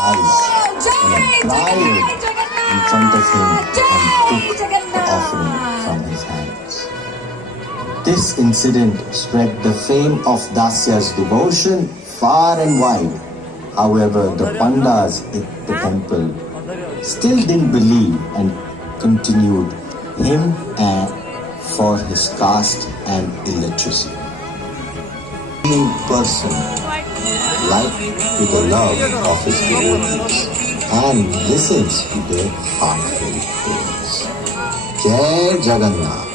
eyes and cried in front of him and took the offering from his hands. This incident spread the fame of Dasya's devotion far and wide. However, the pandas at the temple still didn't believe and continued him for his caste and illiteracy. Being person like to the love of his devotees and listens to their heartfelt prayers. Jai Jagannath.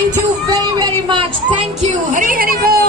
Thank you very, very much. Thank you. Hari Hari Bol.